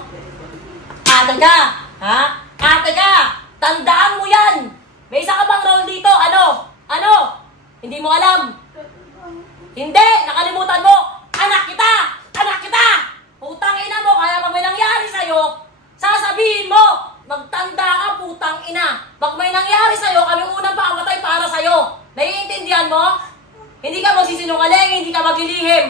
Ate ka! Ha? Ate ka! Tandaan mo yan! May isa ka bang role dito? Ano? Ano? Hindi mo alam? Hindi! Nakalimutan mo! Anak kita! Anak kita! Putang ina mo! Kaya pag may nangyari sa'yo, sasabihin mo, magtanda ka, putang ina! Pag may nangyari sa'yo, kami unang pakamatay para sa'yo! Naiintindihan mo? Hindi ka magsisinungaling, hindi ka maglilihim!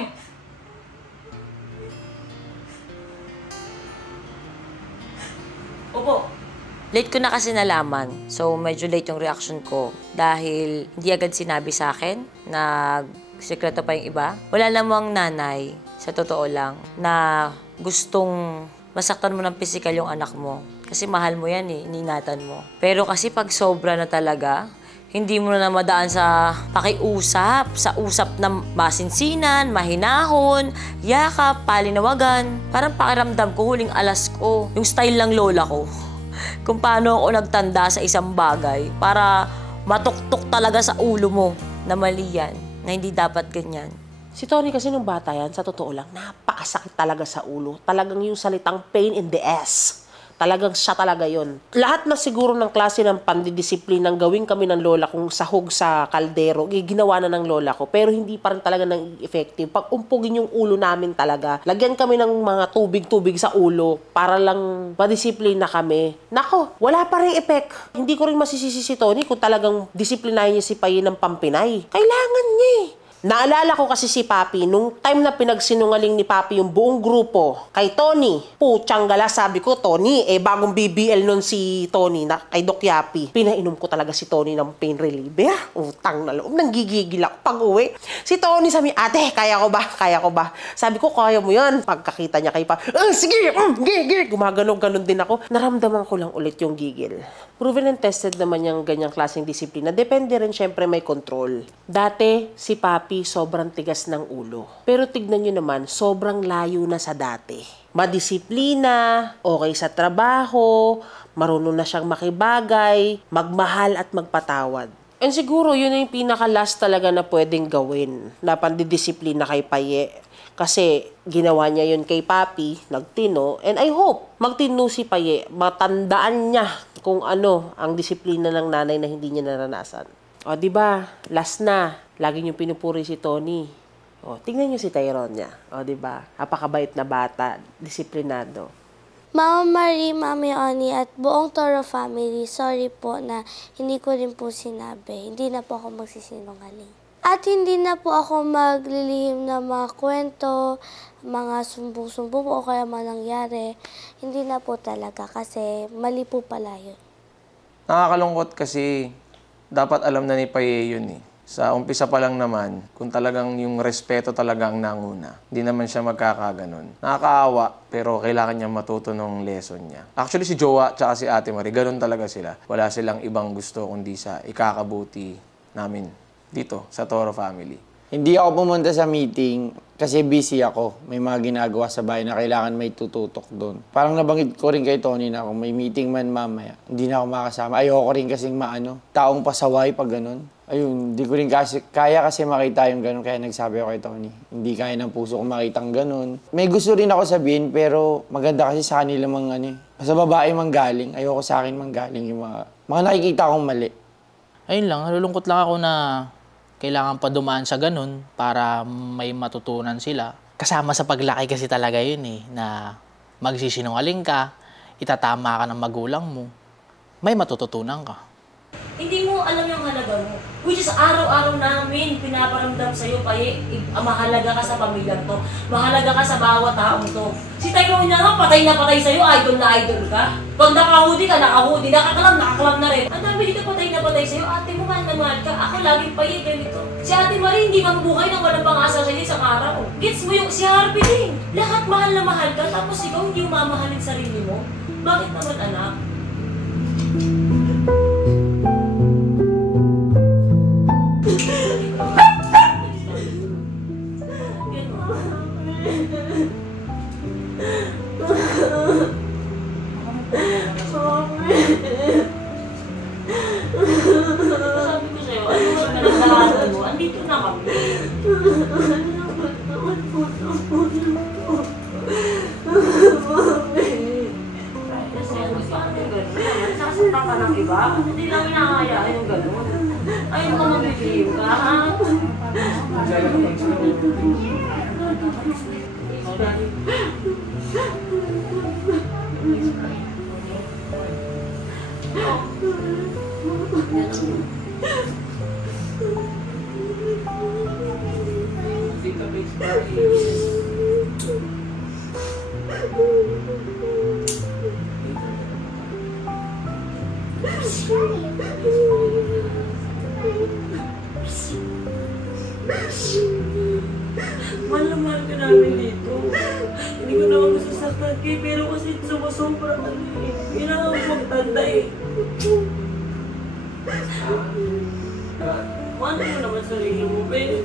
Opo. Late ko na kasi nalaman. So, medyo late yung reaction ko. Dahil hindi agad sinabi sa akin na sekreto pa yung iba. Wala namang nanay, sa totoo lang, na gustong masaktan mo ng physical yung anak mo. Kasi mahal mo yan eh, iniingatan mo. Pero kasi pag sobra na talaga, hindi mo na madaan sa pakiusap, sa usap na masinsinan, mahinahon, yakap, palinawagan. Parang pakiramdam ko, huling alas ko. Yung style ng lola ko. Kung paano ako nagtanda sa isang bagay para matuktok talaga sa ulo mo na mali yan, na hindi dapat ganyan. Si Tony kasi nung bata yan, sa totoo lang, napakasakit talaga sa ulo. Talagang yung salitang pain in the ass. Talagang siya talaga yon. Lahat na siguro ng klase ng pandidisiplinang gawin kami ng lola kong sahog sa kaldero, ginawa na ng lola ko. Pero hindi pa rin talaga nang effective. Pag umpugin yung ulo namin talaga, lagyan kami ng mga tubig-tubig sa ulo para lang madisiplina kami. Nako, wala pa rin effect. Hindi ko rin masisisi si Tony kung talagang disiplinahin niya si Paye ng Pampinay. Kailangan niya eh. Naalala ko kasi si Papi, nung time na pinagsinungaling ni Papi yung buong grupo kay Tony, putsang gala, sabi ko, Tony, bagong BBL nun si Tony na kay Doc Yapi. Pinainom ko talaga si Tony ng pain reliever. Utang na loob, nanggigigil ako pag uwi. Si Tony sabi, ate, kaya ko ba? Kaya ko ba? Sabi ko, kaya mo yan. Pagkakita niya kay Papi, sige, gigil. Gumaganon-ganon din ako. Naramdaman ko lang ulit yung gigil. Proven and tested naman yung ganyang klaseng disiplina. Depende rin syempre may control. Dati, si Papi, Papi sobrang tigas ng ulo. Pero tignan nyo naman, sobrang layo na sa dati. Madisiplina, okay sa trabaho, marunong na siyang makibagay, magmahal at magpatawad. And siguro yun na yung pinaka-last talaga na pwedeng gawin na pandidisiplina kay Paye. Kasi ginawa niya yun kay Papi, nagtino, and I hope magtino si Paye, matandaan niya kung ano ang disiplina ng nanay na hindi niya naranasan. O, diba? Last na. Lagi niyong pinupuri si Tony. O, tingnan niyo si Tyrone niya. O, diba? Napakabait na bata. Disiplinado. Mama Marie, Mami Oni, at buong Toro family, sorry po na hindi ko rin po sinabi. Hindi na po ako magsisinungaling. At hindi na po ako maglilihim ng mga kwento, mga sumbong-sumbong o kaya mga nangyari. Hindi na po talaga kasi mali po pala yun. Nakakalungkot kasi dapat alam na ni Paye yun eh. Sa umpisa pa lang naman, kung talagang yung respeto talaga ang nanguna, hindi naman siya magkakaganon. Nakakaawa, pero kailangan niya matuto ng lesson niya. Actually, si Jowa at si Ate Marie, ganun talaga sila. Wala silang ibang gusto kundi sa ikakabuti namin dito sa Toro family. Hindi ako pumunta sa meeting kasi busy ako. May mga ginagawa sa bahay na kailangan may tututok doon. Parang nabanggit ko rin kay Tony na kung may meeting man mamaya, hindi na ako makasama. Ayoko rin kasing taong pasaway pag ganun. Ayun, hindi ko rin kaya kasi makita yung ganun. Kaya nagsabi ako kay Tony, hindi kaya ng puso kong makitang ganun. May gusto rin ako sabihin pero maganda kasi sa kanila sa babae manggaling. Ayoko sa akin manggaling yung mga nakikita akong mali. Ayun lang, nalulungkot lang ako na kailangan pa dumaan sa ganun para may matutunan sila. Kasama sa paglaki kasi talaga yun eh, na magsisinungaling ka, itatama ka ng magulang mo, may matututunan ka. Hindi mo alam yung halaga mo. Which is araw-araw namin pinaparamdam sa'yo, Paye, mahalaga ka sa pamilyang to. Mahalaga ka sa bawat taong to. Si Tyrone niya nga, patay na patay sa'yo, idol na idol ka. Pag nakahudi ka, nakahudi. Nakakalam na rin. Ang dami dito patay na patay sa'yo, ate mo mahal na mahal ka. Ako laging Paye, ganito. Si Ate Marie hindi mabubuhay nang walang pang-asa sa'yo sa araw. Gets mo yung si Harvey din. Lahat mahal na mahal ka, tapos ikaw hindi mo mamahalin sarili mo. Bakit naman, anak? Sabi ko sa'yo, ano ba pinagdaanan mo? Andito na kami. Kasi ano, paano yung gano'n? Nasasaktan ka ng iba? Hindi namin nakakayaan yung gano'n. Ayun ka magbibigay ka, ha? Mahal na mahal ka namin dito. Hindi ko naman masasaktan kayo, pero kasi sumusobra ka na eh. Kailangan mo magtanda eh. Mahal mo naman sarili mo, be.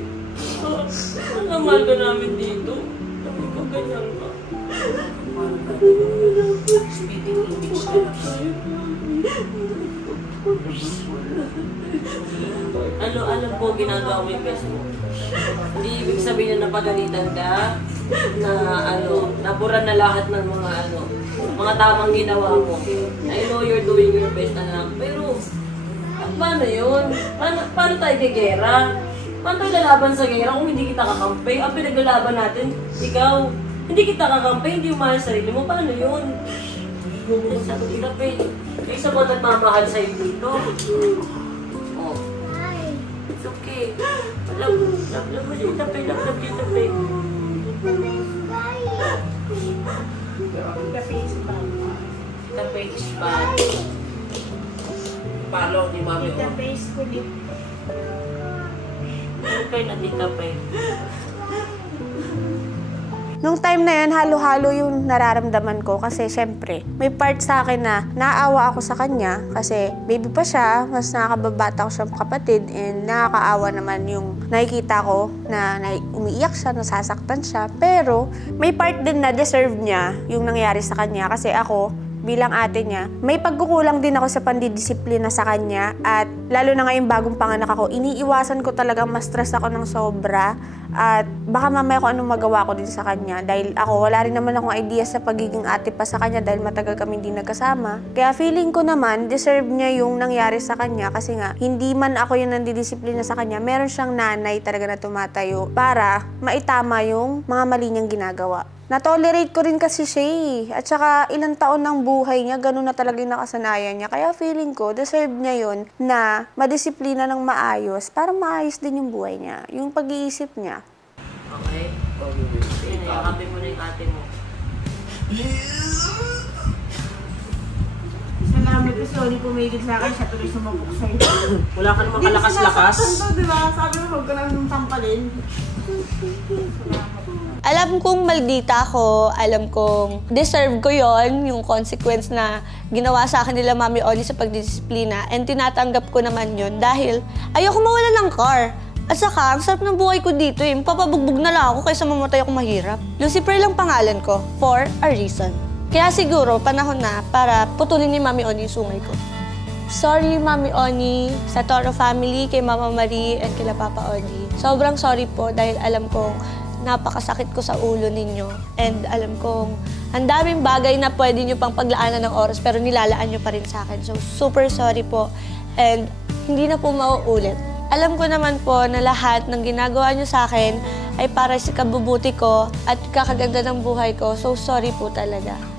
Mahal na mahal ka namin dito. Sabi ko ganyan ka. Speaking English ka na tayo. Alam ko ginagawa mo yung best mo. Hindi ibig sabihin na napagalitan ka, na naburan na lahat ng mga tamang ginawa mo. I know you're doing your best, anak. Pero, paano yun? Paano tayo gagera? Paano tayo lalaban sa gera kung hindi kita kakampi? Ang pinaglalaban natin, ikaw, hindi kita kakampi, hindi umahal sarili mo. Paano yun? Sabi kita, pe. Isa mo nagmamahal sa'yo dito. Oh. It's okay. Love mo dito, pe. Love dito, pe. Cafe is bad. Follow ni Mami. Cafe is good. Okay na dito, pe. Nung time na yun, halo-halo yung nararamdaman ko kasi syempre, may part sa akin na naaawa ako sa kanya kasi baby pa siya, mas nakakababata ko siyang kapatid and nakakaawa naman yung nakikita ko na umiiyak siya, nasasaktan siya. Pero may part din na deserve niya yung nangyari sa kanya kasi ako, bilang ate niya, may pagkukulang din ako sa pandidisiplina sa kanya at lalo na ngayong bagong panganak ako, iniiwasan ko talagang ma-stress ako ng sobra at baka mamaya ko anong magawa ko din sa kanya dahil ako, wala rin naman akong idea sa pagiging ate pa sa kanya dahil matagal kami hindi nagkasama. Kaya feeling ko naman, deserve niya yung nangyari sa kanya kasi nga, hindi man ako yung nandidisiplina sa kanya, meron siyang nanay talaga na tumatayo para maitama yung mga mali niyang ginagawa. Na-tolerate ko rin kasi siya At saka ilang taon ng buhay niya, ganun na talaga yung nakasanayan niya. Kaya feeling ko, deserve niya yun na madisiplina ng maayos para maayos din yung buhay niya, yung pag-iisip niya. Okay? Yakapin mo na yung ate mo. Salamat ko, sorry pumilit sa akin, siya tuloy sumabok sa'yo. Wala ka naman kalakas-lakas. Diba? Sabi mo, huwag ka nang tampalin. Alam kong maldita ako, alam kong deserve ko yon yung consequence na ginawa sa akin nila Mami Oni sa pagdisiplina and tinatanggap ko naman yon dahil ayoko mawala ng car. At saka, ang sarap ng buhay ko dito eh. Papabugbog na lang ako kaysa mamatay ako mahirap. Lucifer lang pangalan ko, for a reason. Kaya siguro, panahon na para putulin ni Mami Oni yung sungay ko. Sorry, Mami Oni, sa Toro family, kay Mama Marie, and kila Papa Oni. Sobrang sorry po dahil alam kong napakasakit ko sa ulo ninyo. And alam kong ang daming bagay na pwede nyo pang paglaanan ng oras pero nilalaan nyo pa rin sa akin. So, super sorry po. And hindi na po mauulit. Alam ko naman po na lahat ng ginagawa nyo sa akin ay para sa kabubuti ko at kakaganda ng buhay ko. So, sorry po talaga.